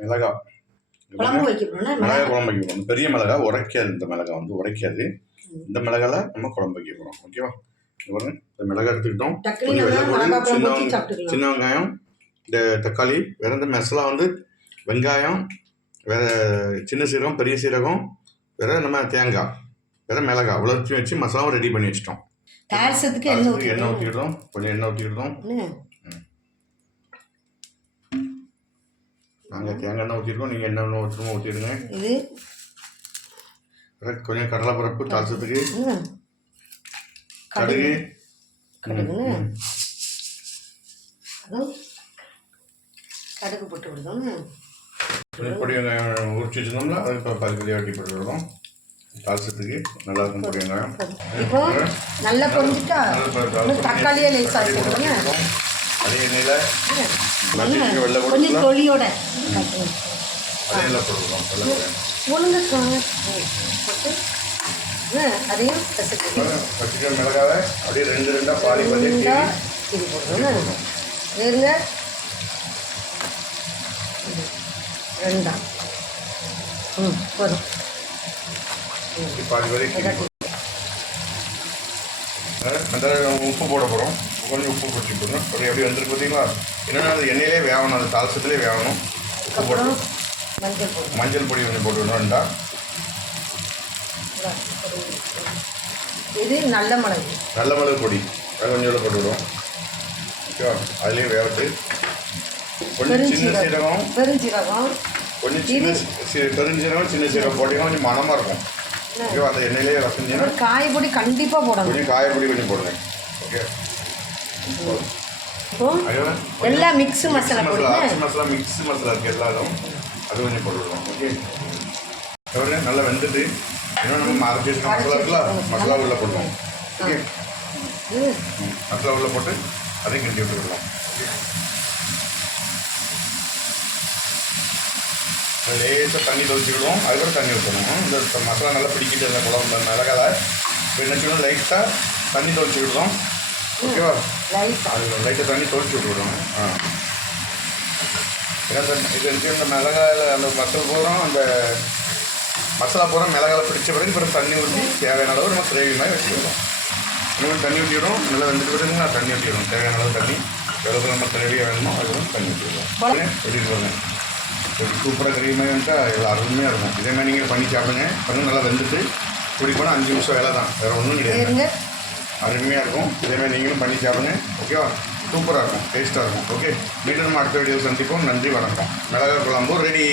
மிளகா குழம்பு வைக்க போறோம்னா மிளகா குழம்பு வைக்க போகிறோம். பெரிய மிளகா உரைக்காது. இந்த மிளகா வந்து உரைக்காது. இந்த மிளகால நம்ம குழம்பு வைக்க போகிறோம். ஓகேவா? பாருங்க, இந்த மிளகா எடுத்துக்கிட்டோம். சின்ன வெங்காயம், இந்த தக்காளி, வேற இந்த மசாலா வந்து வெங்காயம், வேற சின்ன சீரகம், பெரிய சீரகம், வேற நம்ம தேங்காய், வேற மிளகா அவ்வளோத்தையும் வச்சு மசாலாவும் ரெடி பண்ணி வச்சிட்டோம். தாரசத்துக்கு எண்ணெய் ஊற்றிடுறோம். கொஞ்சம் எண்ணெய் ஊற்றிடுறோம். நாங்கள் தேங்காய் எண்ணெய் ஊற்றிருக்கோம். நீங்கள் எண்ணெய் ஊற்றிடுங்க. இது கொஞ்சம் கடலைப்பருப்பு தாளிச்சதுக்கு, கடுகு, கடுகு போட்டு விடுதோம். பொடி வெங்காயம் உரிச்சு வச்சுருந்தோம்ல, அது இப்போ பருப்பதியாக வெட்டி போட்டு விடுறோம். தாளிச்சதுக்கு நல்லா இருக்கும் பொடி வெங்காயம். இப்போ நல்லா பொரிஞ்சுட்டா தக்காளியே லேசாக சேர்க்கணும். அதே எண்ணெயில் வெள்ளை கொஞ்சம் தொலியோட அதே எல்லாம் போட்டுருக்கோம். ஒழுங்கு போட்டு அதையும் பச்சை மிளகாவை அப்படியே ரெண்டு ரெண்டாக பாதி பண்ணி இது போடுறோம். வேறுங்க ரெண்டா போதும். பாதி வரைக்கும் அந்த உப்பு போட போகிறோம். கொஞ்சம் உப்பு போட்டு போடணும். அப்படி எப்படி வந்துருக்கு பார்த்தீங்களா? என்னென்னா அது எண்ணெயிலே வேகணும், அது தாளசத்துலேயே வேகணும். உப்பு போடணும். மஞ்சள் பொடி கொஞ்சம் போட்டுவிடணும். ரெண்டா இது நல்ல மிளகு பொடி அது கொஞ்சம் போட்டுவிடுவோம். ஓகேவா? அதுலேயே வேகட்டு. கொஞ்சம் சின்ன சீரகம், பெருஞ்சீரகம், கொஞ்சம் பெருஞ்சீரகம், சின்ன சீரகம் போட்டிங்கன்னா கொஞ்சம் மனமாக இருக்கும். ஓகேவா? அந்த எண்ணெயிலே ரசஞ்சினா காயப்பொடி கண்டிப்பாக போடணும். கொஞ்சம் காயப்பொடி கொஞ்சம் போடுங்க. ஓகே, எல்லாம் மிக்ஸ் மசாலா மிக்ஸ் மசாலா இருக்குது எல்லாரும். அது கொஞ்சம் போட்டுவிடுவோம். ஓகே, நல்லா வெந்துட்டு இன்னும் நம்ம அரைச்சி வச்சுக்க மசாலா இருக்குல்ல, மசாலா உள்ள போடுவோம். ஓகே, மசாலா உள்ள போட்டு அதையும் கிண்டி விட்டுவிடலாம். லேசாக தண்ணி தொளிச்சுக்கிடுவோம். அதுக்கப்புறம் தண்ணி ஊற்றணும். இந்த மசாலா நல்லா பிடிக்கிட்டு இந்த குழம்பு மிளகால என்ன செய்யணும், லைட்டாக தண்ணி தொளிச்சுக்கிடுவோம். ஓகேவா? அது லைட்டாக தண்ணி தொளிச்சு விட்டுவிடுவோம். ஏன்னா இது இந்த மிளகாயில் அந்த மசாலா பூரா மிளகால பிடிச்ச பிறகு அப்புறம் தண்ணி ஊற்றி தேவையான அளவு நம்ம கிரேவி மாதிரி வச்சுக்கிடுவோம். இன்னும் தண்ணி ஊற்றிவிடும். நல்லா வந்துட்டு பிறகு நான் தண்ணி ஊற்றிடுவோம். தேவையான அளவு தண்ணி எவ்வளோ நம்ம கிரேவியாக வேணுமோ அது வந்து தண்ணி ஊற்றிடுவோம். எப்படி பாருங்க, சூப்பராக கிரேவி மாதிரி வந்துட்டா இவ்வளோ அருமையாக இருக்கும். இதே மாதிரி நீங்கள் பண்ணி சாப்பிடுங்க. பண்ணி நல்லா வெந்துட்டு இப்படி போனால் 5 நிமிஷம் வேலை தான், வேறு ஒன்றும் கிடையாது. அருமையாக இருக்கும். இதேமாதிரி நீங்களும் பண்ணி சாப்பிடுங்க. ஓகேவா? சூப்பராக இருக்கும், டேஸ்ட்டாக இருக்கும். ஓகே, மீண்டும் நம்ம அடுத்த வீடியோவில் சந்திப்போம். நன்றி, வணக்கம். மிளகாய் குழம்பு ரெடி.